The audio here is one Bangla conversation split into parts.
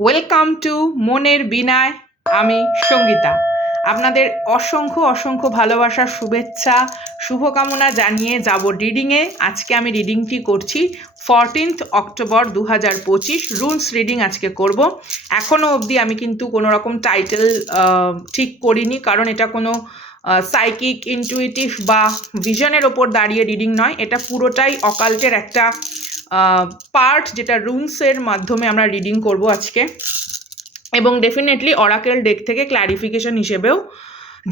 ওয়েলকাম টু মনের বিনায়। আমি সঙ্গীতা। আপনাদের অসংখ্য অসংখ্য ভালোবাসার শুভেচ্ছা শুভকামনা জানিয়ে যাব রিডিংয়ে। আজকে আমি রিডিংটি করছি 14 অক্টোবর 2025 রুলস রিডিং আজকে করব। এখনও অবধি আমি কিন্তু কোনো রকম টাইটেল ঠিক করিনি, কারণ এটা কোনো সাইকিক ইনটুইটিভ বা ভিশনের ওপর দাঁড়িয়ে রিডিং নয়। এটা পুরোটাই অকাল্টের একটা পার্ট, যেটা রুনসের মাধ্যমে আমরা রিডিং করব আজকে। এবং ডেফিনেটলি অরাকেল ডেক থেকে ক্ল্যারিফিকেশন হিসেবেও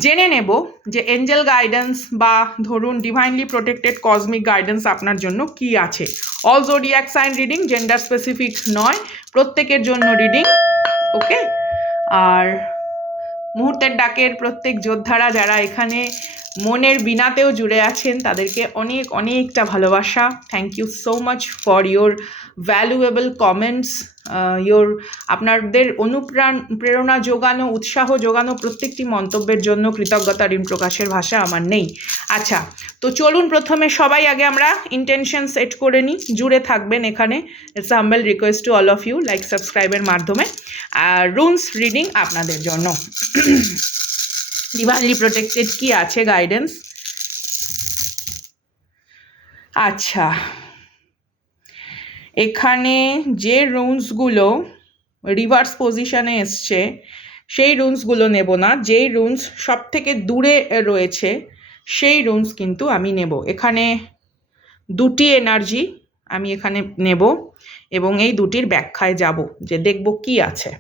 জেনে নেব যে এঞ্জেল গাইডেন্স বা ধরুন ডিভাইনলি প্রোটেক্টেড কসমিক গাইডেন্স আপনার জন্য কি আছে। All zodiac sign reading, gender specific নয়, প্রত্যেকের জন্য রিডিং। ওকে। আর মুহূর্তের ডাকের প্রত্যেক যোদ্ধারা যারা এখানে মনের বিনাতেও জুড়ে আছেন, তাদেরকে অনেক অনেকটা ভালোবাসা। Thank you so much for your valuable comments, আপনাদের প্রেরণা যোগানো, উৎসাহ যোগানো প্রত্যেকটি মন্তব্যের জন্য কৃতজ্ঞতা ঋণ প্রকাশের ভাষা আমার নেই। আচ্ছা, তো চলুন প্রথমে সবাই আগে আমরা ইন্টেনশন সেট করে নিই। জুড়ে থাকবেন এখানে। It's humble request to all of you, like সাবস্ক্রাইবের মাধ্যমে। আর রুনস রিডিং আপনাদের জন্য। ডিভাইনলি প্রোটেক্টেড কি আছে গাইডেন্স। আচ্ছা, এখানে যে রুনসগুলো রিভার্স পজিশনে এসছে সেই রুনসগুলো নেব না। যেই রুনস সব থেকে দূরে রয়েছে সেই রুনস কিন্তু আমি নেব। এখানে দুটি এনার্জি আমি এখানে নেব এবং এই দুটির ব্যাখ্যায় যাব, যে দেখব কি আছে।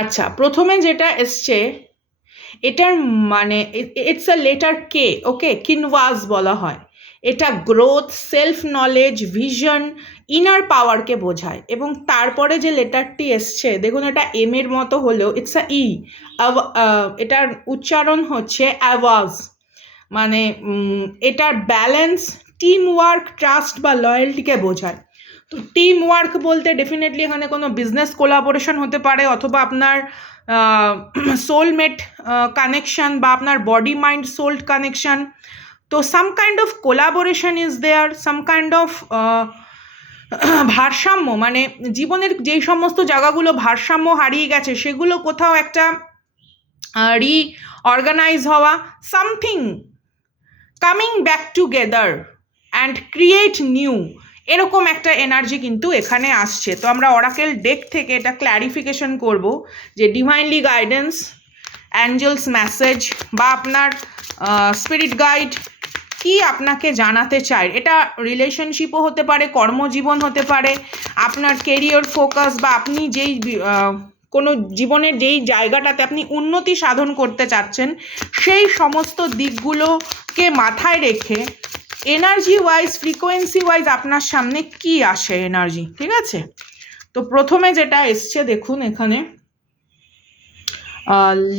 আচ্ছা, প্রথমে যেটা এসছে এটার মানে ইটস আ লেটার কে। ওকে, কিনভাস বলা হয়। এটা growth, self knowledge, vision, inner পাওয়ারকে বোঝায়। এবং তারপরে যে লেটারটি এসছে দেখুন, এটা এম এর মতো হলেও ইটস আ ই। এটার উচ্চারণ হচ্ছে অ্যাওয়াজ। মানে এটার ব্যালেন্স, টিম ওয়ার্ক, ট্রাস্ট বা লয়্যালটিকে বোঝায়। তো টিম ওয়ার্ক বলতে ডেফিনেটলি এখানে কোনো বিজনেস কোলাবোরেশন হতে পারে, অথবা আপনার সোলমেট কানেকশন বা আপনার বডি মাইন্ড সোল কানেকশন। তো some kind of collaboration is there, some kind of ভারসাম্য, মানে জীবনের যেই সমস্ত জায়গাগুলো ভারসাম্য হারিয়ে গেছে সেগুলো কোথাও একটা রিঅর্গানাইজ হওয়া, something coming back together and create new, এরকম একটা এনার্জি কিন্তু এখানে আসছে। তো আমরা অরাকেল ডেক থেকে এটা ক্ল্যারিফিকেশন করব যে ডিভাইনলি গাইডেন্স, অ্যাঞ্জেলস মেসেজ বা আপনার স্পিরিট গাইড কি আপনাকে জানাতে চায়। এটা রিলেশনশিপও হতে পারে, কর্মজীবন হতে পারে, আপনার কেরিয়ার ফোকাস, বা আপনি যেই কোনো জীবনের যেই জায়গাটাতে আপনি উন্নতি সাধন করতে চাচ্ছেন সেই সমস্ত দিকগুলোকে মাথায় রেখে এনার্জি ওয়াইজ, ফ্রিকোয়েন্সি ওয়াইজ আপনার সামনে কি আসে এনার্জি। ঠিক আছে, তো প্রথমে যেটা এসছে দেখুন, এখানে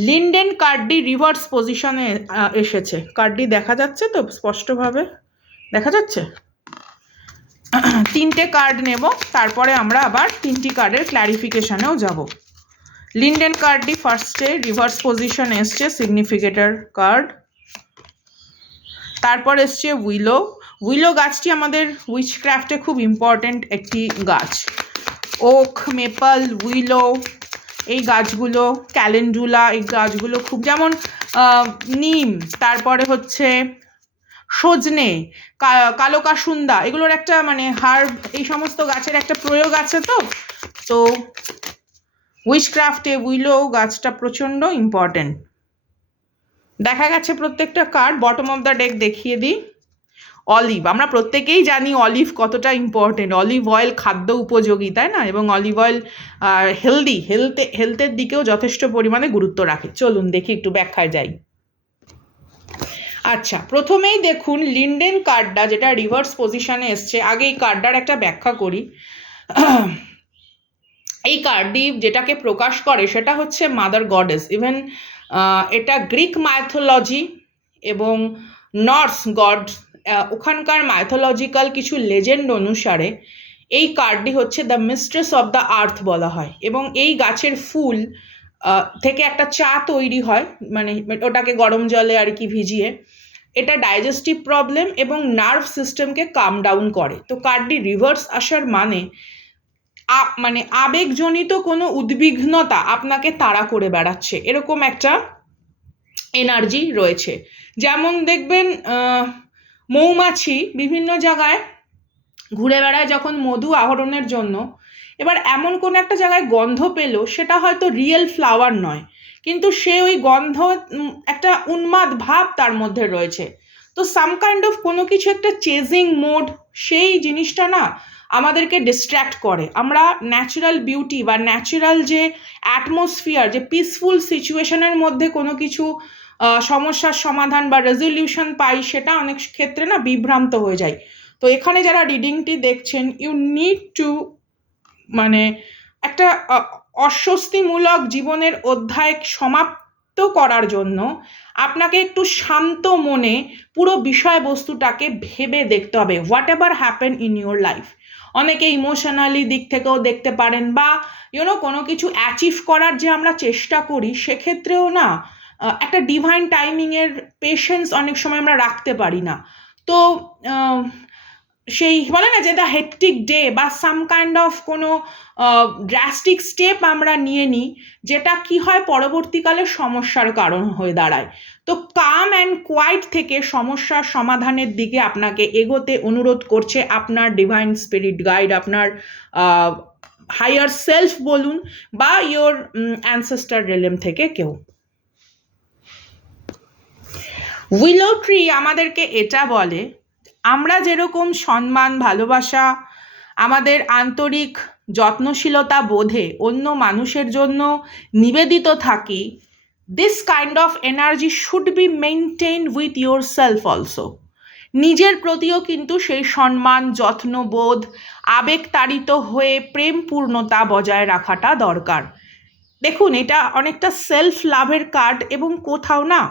লিন্ডেন কার্ডটি রিভার্স পজিশনে এসেছে। কার্ডটি দেখা যাচ্ছে তো, স্পষ্টভাবে দেখা যাচ্ছে। তিনটে কার্ড নেব, তারপরে আমরা আবার তিনটি কার্ডের ক্ল্যারিফিকেশনেও যাব। লিন্ডেন কার্ডটি ফার্স্টে রিভার্স পজিশন এসছে, সিগনিফিকেটর কার্ড। তারপর এসছে উইলো। উইলো গাছটি আমাদের উইচক্রাফটে খুব ইম্পর্ট্যান্ট একটি গাছ। ওক, মেপল, উইলো, এই গাছগুলো, ক্যালেন্ডুলা, এই গাছগুলো খুব, যেমন নিম, তারপরে হচ্ছে সজনে, কালো কাসুন্দা, এগুলোর একটা মানে হার্ব, এই সমস্ত গাছের একটা প্রয়োগ আছে। তো উইচক্রাফটে উইলো গাছটা প্রচণ্ড ইম্পর্ট্যান্ট দেখা গেছে প্রত্যেকটা card. Bottom of the deck দেখিয়ে দিই। অলিভ, আমরা প্রত্যেকেই জানি অলিভ কতটা ইম্পর্টেন্ট। অলিভ অয়েল খাদ্য উপযোগী, তাই না? এবং অলিভ অয়েল হেলথের দিকেও যথেষ্ট পরিমাণে গুরুত্ব রাখে। চলুন দেখি, একটু ব্যাখ্যায় যাই। আচ্ছা, প্রথমেই দেখুন লিন্ডেন কার্ডটা যেটা রিভার্স পজিশনে এসছে। আগে এই কার্ডটার একটা ব্যাখ্যা করি। এই কার্ডটি যেটাকে প্রকাশ করে সেটা হচ্ছে মাদার গডেস। ইভেন এটা গ্রিক মাইথোলজি এবং নর্স গড, ওখানকার মাইথোলজিক্যাল কিছু লেজেন্ড অনুসারে এই কার্ডটি হচ্ছে the mistress of the earth বলা হয়। এবং এই গাছের ফুল থেকে একটা চা তৈরি হয়, মানে ওটাকে গরম জলে আর কি ভিজিয়ে। এটা ডাইজেস্টিভ প্রবলেম এবং নার্ভ সিস্টেমকে কাম ডাউন করে। তো কার্ডটি রিভার্স আসার মানে মানে আবেগজনিত কোনো উদ্বিগ্নতা আপনাকে তাড়া করে বেড়াচ্ছে, এরকম একটা এনার্জি রয়েছে। যেমন দেখবেন মৌমাছি বিভিন্ন জায়গায় ঘুরে বেড়ায় যখন মধু আহরণের জন্য, এবার এমন কোনো একটা জায়গায় গন্ধ পেলো, সেটা হয়তো রিয়েল ফ্লাওয়ার নয়, কিন্তু সে ওই গন্ধ একটা উন্মাদ ভাব তার মধ্যে রয়েছে। তো সাম কাইন্ড অফ কোনো কিছু একটা চেজিং মোড, সেই জিনিসটা না আমাদেরকে ডিস্ট্র্যাক্ট করে। আমরা ন্যাচারাল বিউটি বা ন্যাচারাল যে অ্যাটমসফিয়ার, যে পিসফুল সিচুয়েশনের মধ্যে কোনো কিছু সমস্যার সমাধান বা রেজলিউশন পাই, সেটা অনেক ক্ষেত্রে না বিভ্রান্ত হয়ে যায়। তো এখানে যারা রিডিংটি দেখছেন, ইউ নিড টু মানে একটা অস্বস্তিমূলক জীবনের অধ্যায় সমাপ্ত করার জন্য আপনাকে একটু শান্ত মনে পুরো বিষয়বস্তুটাকে ভেবে দেখতে হবে, what ever happen in your life. অনেকে ইমোশনালি দিক থেকেও দেখতে পারেন, বা কোনো কিছু অ্যাচিভ করার যে আমরা চেষ্টা করি, সেক্ষেত্রেও না একটা ডিভাইন টাইমিংয়ের পেশেন্স অনেক সময় আমরা রাখতে পারি না। তো সেই বলে না যে দ্য হেক্টিক ডে বা সাম কাইন্ড অফ কোনো ড্রাস্টিক স্টেপ আমরা নিয়ে নিই, যেটা কি হয় পরবর্তীকালে সমস্যার কারণ হয়ে দাঁড়ায়। তো কাম অ্যান্ড কোয়াইট থেকে সমস্যার সমাধানের দিকে আপনাকে এগোতে অনুরোধ করছে আপনার ডিভাইন স্পিরিট গাইড, আপনার হায়ার সেলফ বলুন, বা ইয়োর অ্যানসেস্টার রিলেম থেকে কেউ। উইলো ট্রি আমাদেরকে এটা বলে, আমরা যেরকম সম্মান, ভালোবাসা, আমাদের আন্তরিক যত্নশীলতা বোধে অন্য মানুষের জন্য নিবেদিত থাকি, this kind of energy should be maintain with your self also. নিজের প্রতিও কিন্তু সেই সম্মান, যত্নবোধ, আবেগতাড়িত হয়ে প্রেমপূর্ণতা বজায় রাখাটা দরকার। দেখুন, এটা অনেকটা সেলফ লাভের কার্ড, এবং কোথাও না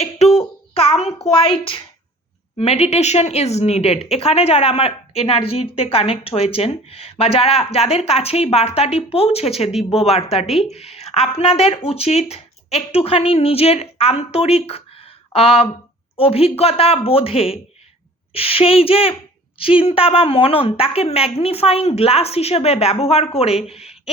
একটু কাম কোয়াইট মেডিটেশন ইজ নিডেড। এখানে যারা আমার এনার্জিতে কানেক্ট হয়েছেন, বা যাদের কাছেই বার্তাটি পৌঁছেছে, দিব্য বার্তাটি, আপনাদের উচিত একটুখানি নিজের আন্তরিক অভিজ্ঞতা বোধে সেই যে চিন্তা বা মনন, তাকে ম্যাগনিফাইং গ্লাস হিসেবে ব্যবহার করে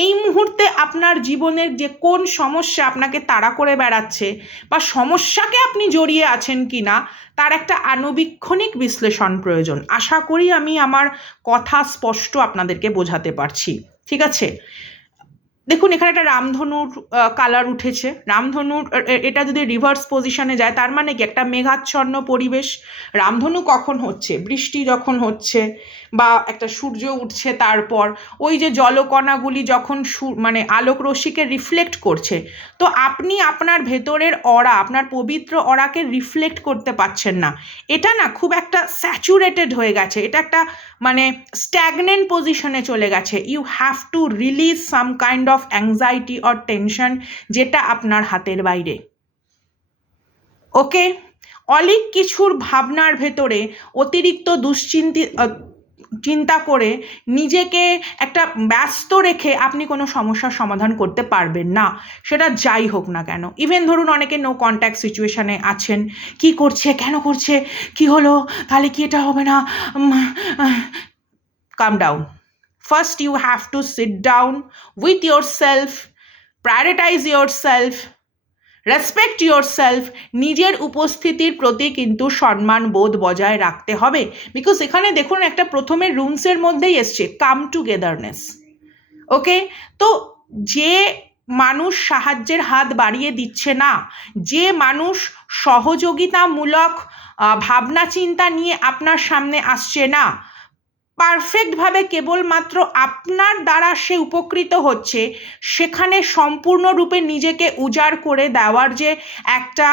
এই মুহূর্তে আপনার জীবনের যে কোন সমস্যা আপনাকে তাড়া করে বেড়াচ্ছে, বা সমস্যাকে আপনি জড়িয়ে আছেন কি না, তার একটা আণুবীক্ষণিক বিশ্লেষণ প্রয়োজন। আশা করি আমি আমার কথা স্পষ্ট আপনাদেরকে বোঝাতে পারছি, ঠিক আছে? দেখুন, এখানে একটা রামধনুর কালার উঠেছে। রামধনুর এটা যদি রিভার্স পজিশনে যায়, তার মানে কি একটা মেঘাচ্ছন্ন পরিবেশ। রামধনু কখন হচ্ছে? বৃষ্টি যখন হচ্ছে, বা একটা সূর্য উঠছে, তারপর ওই যে জলকণাগুলি যখন মানে আলোক রশ্মিকে রিফ্লেক্ট করছে, তো আপনি আপনার ভেতরের অরা, আপনার পবিত্র অরাকে রিফ্লেক্ট করতে পারছেন না। এটা না খুব একটা স্যাচুরেটেড হয়ে গেছে, এটা একটা মানে স্ট্যাগনেন্ট পজিশনে চলে গেছে। You have to release some kind of anxiety or tension, যেটা আপনার হাতের বাইরে। ওকে, অলিক কিছুর ভাবনার ভেতরে অতিরিক্ত চিন্তা করে নিজেকে একটা ব্যস্ত রেখে আপনি কোনো সমস্যার সমাধান করতে পারবেন না, সেটা যাই হোক না কেন। ইভেন ধরুন অনেকে নো কন্ট্যাক্ট সিচুয়েশানে আছেন, কি করছে, কেন করছে, কি হলো, তাহলে কি এটা হবে না? Calm down. First, you have to sit down with yourself, prioritize yourself, respect yourself. নিজের উপস্থিতির প্রতি কিন্তু সম্মান বোধ বজায় রাখতে হবে। বিকজ এখানে দেখুন, একটা প্রথমে রুমসের মধ্যেই এসছে কাম টুগেদারনেস। ওকে, তো যে মানুষ সাহায্যের হাত বাড়িয়ে দিচ্ছে না, যে মানুষ সহযোগিতামূলক ভাবনা চিন্তা নিয়ে আপনার সামনে আসছে না, পারফেক্টভাবে কেবলমাত্র আপনার দ্বারা সে উপকৃত হচ্ছে, সেখানে সম্পূর্ণরূপে নিজেকে উজাড় করে দেওয়ার যে একটা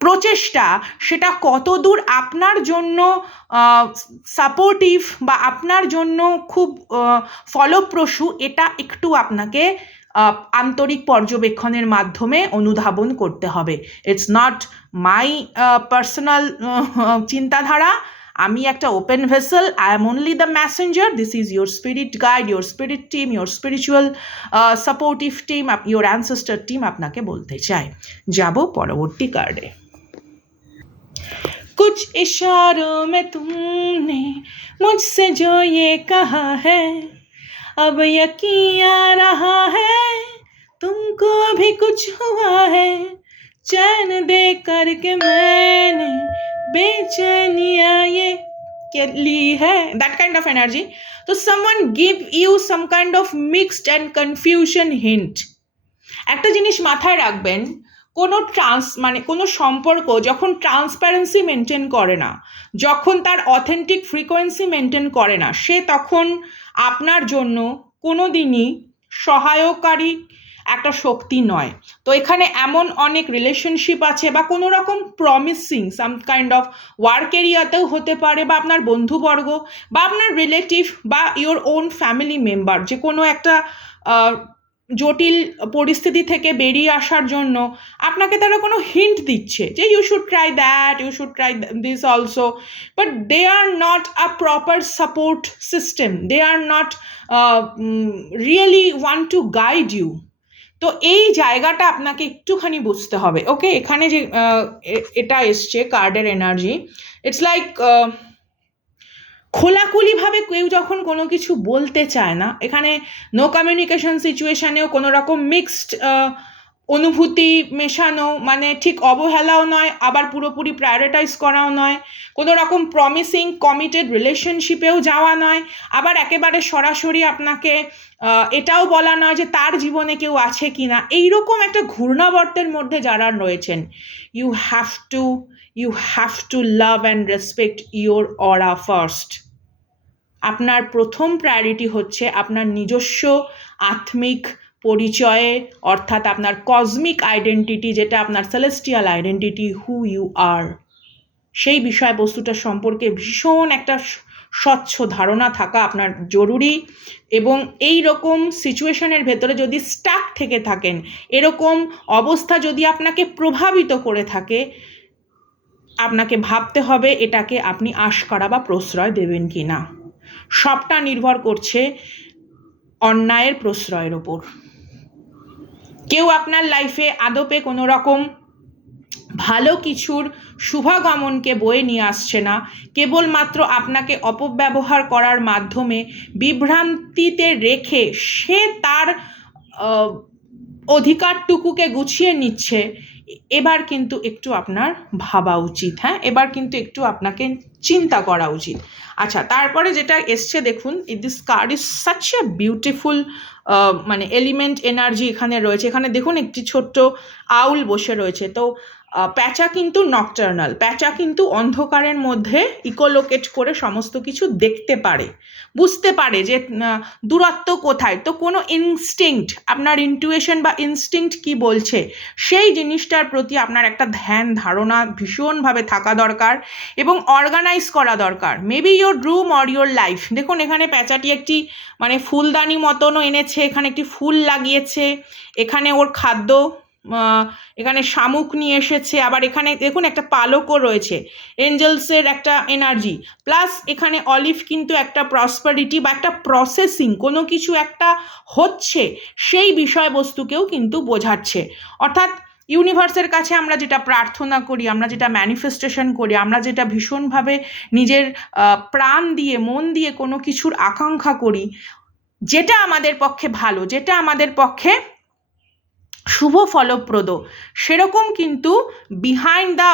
প্রচেষ্টা, সেটা কতদূর আপনার জন্য সাপোর্টিভ বা আপনার জন্য খুব ফলপ্রসূ, এটা একটু আপনাকে আন্তরিক পর্যবেক্ষণের মাধ্যমে অনুধাবন করতে হবে। ইটস নট মাই পার্সোনাল চিন্তাধারা। আমি একটা open vessel, I am only the messenger. This is your spirit guide, your spirit team, your spiritual supportive team, your ancestor team আপনাকে বলতে চাই। যাব পরবর্তী কার্ডে। कुछ इशारों में तुमने मुझसे जो ये कहा है, अब यकीन आ रहा है तुमको भी कुछ हुआ है, चैन दे करके मैंने बेचैनिया ये के ली है, that kind of energy. So someone give you some kind of mixed and confusion hint. একটা জিনিস মাথায় রাখবেন, কোনো কোনো সম্পর্ক যখন ট্রান্সপারেন্সি মেনটেন করে না, যখন তার অথেন্টিক ফ্রিকোয়েন্সি মেনটেন করে না, সে তখন আপনার জন্য কোনো দিনই সহায়কারী একটা শক্তি নয়। তো এখানে এমন অনেক রিলেশনশিপ আছে বা কোনো রকম promising some kind of work এরিয়াতেও হতে পারে, বা আপনার বন্ধুবর্গ বা আপনার রিলেটিভ বা ইওর ওন ফ্যামিলি মেম্বার যে কোনো একটা জটিল পরিস্থিতি থেকে বেরিয়ে আসার জন্য আপনাকে তারা কোনো হিন্ট দিচ্ছে যে you should try that, you should try this also, but they are not a proper support system, they are not really want to guide you. তো এই জায়গাটা আপনাকে একটুখানি বুঝতে হবে। ওকে, এখানে যে এটা এসছে কার্ডের এনার্জি, ইটস লাইক খোলাখুলিভাবে কেউ যখন কোনো কিছু বলতে চায় না, এখানে নো কমিউনিকেশন সিচুয়েশানেও কোনো রকম মিক্সড অনুভূতি মেশানো, মানে ঠিক অবহেলাও নয় আবার পুরোপুরি প্রায়োরিটাইজ করাও নয়, কোনো রকম প্রমিসিং কমিটেড রিলেশনশিপেও যাওয়া নয়, আবার একেবারে সরাসরি আপনাকে এটাও বলা নয় যে তার জীবনে কেউ আছে কি না। এইরকম একটা ঘূর্ণাবর্তের মধ্যে যারা রয়েছেন, you have to love and respect your aura first. আপনার প্রথম প্রায়োরিটি হচ্ছে আপনার নিজস্ব আত্মিক পরিচয়ে, অর্থাৎ আপনার কসমিক আইডেন্টিটি, যেটা আপনার celestial identity, who you are, সেই বিষয়বস্তুটার সম্পর্কে ভীষণ একটা স্বচ্ছ ধারণা থাকা আপনার জরুরি। এবং এই রকম সিচুয়েশনের ভেতরে যদি স্টাক থেকে থাকেন, এরকম অবস্থা যদি আপনাকে প্রভাবিত করে থাকে, আপনাকে ভাবতে হবে এটাকে আপনি আশকারা বা প্রশ্রয় দেবেন কি না। সবটা নির্ভর করছে অন্যায়ের প্রশ্রয়ের ওপর। কেউ আপনার লাইফে আদপে কোনো রকম ভালো কিছুর শুভাগমনকে বয়ে নিয়ে আসছে না, কেবলমাত্র আপনাকে অপব্যবহার করার মাধ্যমে বিভ্রান্তিতে রেখে সে তার অধিকারটুকুকে গুছিয়ে নিচ্ছে। এবার কিন্তু একটু আপনার ভাবা উচিত, হ্যাঁ, এবার কিন্তু একটু আপনাকে চিন্তা করা উচিত। আচ্ছা, তারপরে যেটা এসছে দেখুন, this card is such a beautiful মানে এলিমেন্ট এনার্জি এখানে রয়েছে। এখানে দেখুন একটি ছোট্ট আউল বসে রয়েছে। তো প্যাঁচা কিন্তু নকটার্নাল, প্যাঁচা কিন্তু অন্ধকারের মধ্যে ইকোলোকেট করে সমস্ত কিছু দেখতে পারে, বুঝতে পারে যে দূরত্ব কোথায়। তো কোনো ইনস্টিংক্ট, আপনার ইনটুইশন বা ইনস্টিংক্ট কি বলছে, সেই জিনিসটার প্রতি আপনার একটা ধ্যান ধারণা ভীষণভাবে থাকা দরকার এবং অর্গানাইজ করা দরকার। Maybe your room or your life. দেখুন এখানে প্যাঁচাটি একটি মানে ফুলদানি মতনও এনেছে, এখানে একটি ফুল লাগিয়েছে, এখানে ওর খাদ্য, এখানে শামুক নিয়ে এসেছে, আবার এখানে দেখুন একটা পালকও রয়েছে, এঞ্জেলসের একটা এনার্জি, প্লাস এখানে অলিভ কিন্তু একটা প্রসপারিটি বা একটা প্রসেসিং, কোনো কিছু একটা হচ্ছে সেই বিষয়বস্তুকেও কিন্তু বোঝাচ্ছে। অর্থাৎ ইউনিভার্সের কাছে আমরা যেটা প্রার্থনা করি, আমরা যেটা ম্যানিফেস্টেশন করি, আমরা যেটা ভীষণভাবে নিজের প্রাণ দিয়ে মন দিয়ে কোনো কিছুর আকাঙ্ক্ষা করি, যেটা আমাদের পক্ষে ভালো, যেটা আমাদের পক্ষে শুভ ফলপ্রদ, সেরকম কিন্তু বিহাইন্ড দ্য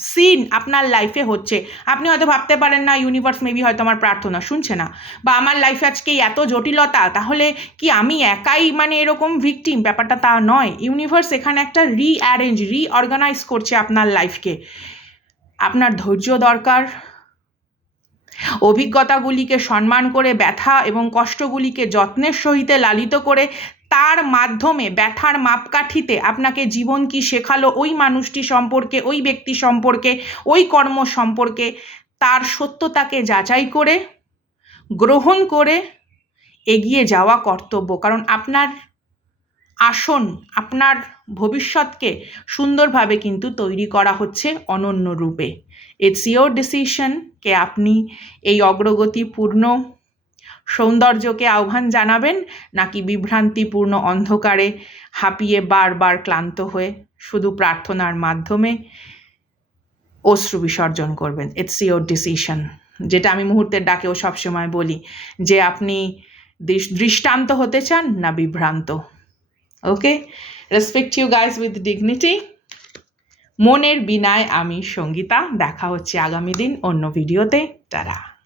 সিন আপনার লাইফে হচ্ছে। আপনি হয়তো ভাবতে পারেন না ইউনিভার্স মেবি হয়তো আমার প্রার্থনা শুনছে না, বা আমার লাইফে আজকে এত জটিলতা, তাহলে কি আমি একাই মানে এরকম ভিকটিম? ব্যাপারটা তা নয়। ইউনিভার্স এখানে একটা রিঅর্গানাইজ করছে আপনার লাইফকে। আপনার ধৈর্য দরকার, অভিজ্ঞতাগুলিকে সম্মান করে, ব্যথা এবং কষ্টগুলিকে যত্নের সহিত লালিত করে, তার মাধ্যমে ব্যথার মাপকাঠিতে আপনাকে জীবন কি শেখালো ওই মানুষটি সম্পর্কে, ওই ব্যক্তি সম্পর্কে, ওই কর্ম সম্পর্কে, তার সত্যতাকে যাচাই করে গ্রহণ করে এগিয়ে যাওয়া কর্তব্য। কারণ আপনার আসন, আপনার ভবিষ্যৎকে সুন্দরভাবে কিন্তু তৈরি করা হচ্ছে অনন্য রূপে। ইটস ইয়োর ডিসিশন কে আপনি এই অগ্রগতিপূর্ণ সৌন্দর্যকে আহ্বান জানাবেন, নাকি বিভ্রান্তিপূর্ণ অন্ধকারে হাঁপিয়ে বারবার ক্লান্ত হয়ে শুধু প্রার্থনার মাধ্যমে অশ্রু বিসর্জন করবেন। It's your decision. যেটা আমি মুহূর্তের ডাকেও সবসময় বলি যে আপনি দৃষ্টান্ত হতে চান না বিভ্রান্ত। Okay, respect you guys with dignity. মনের বীণায় আমি সঙ্গীতা। দেখা হচ্ছে আগামী দিন অন্য ভিডিওতে। টাটা।